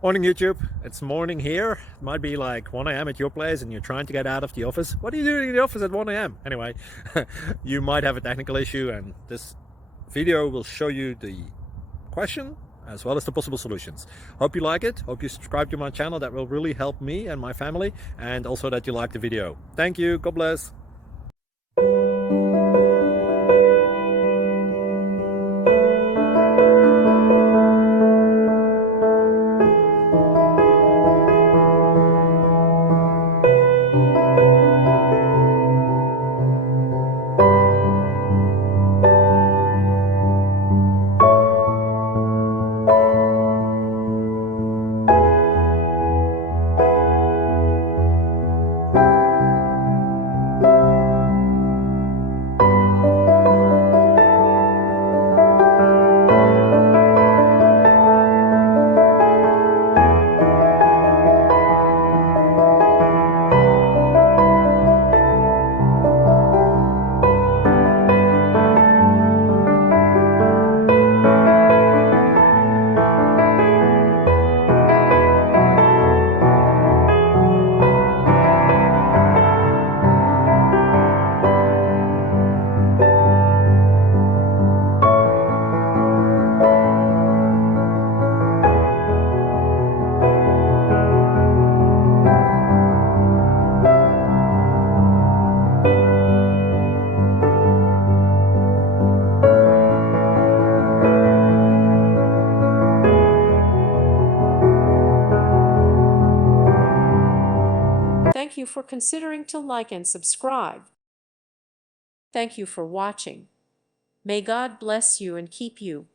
Morning YouTube, it's morning here. It might be like 1 a.m. at your place and you're trying to get out of the office. What are you doing in the office at 1 a.m.? Anyway, you might have a technical issue and this video will show you the question as well as the possible solutions. Hope you like it, hope you subscribe to my channel. That will really help me and my family, and also that you like the video. Thank you, God bless. Thank you for considering to like and subscribe. Thank you for watching. May God bless you and keep you.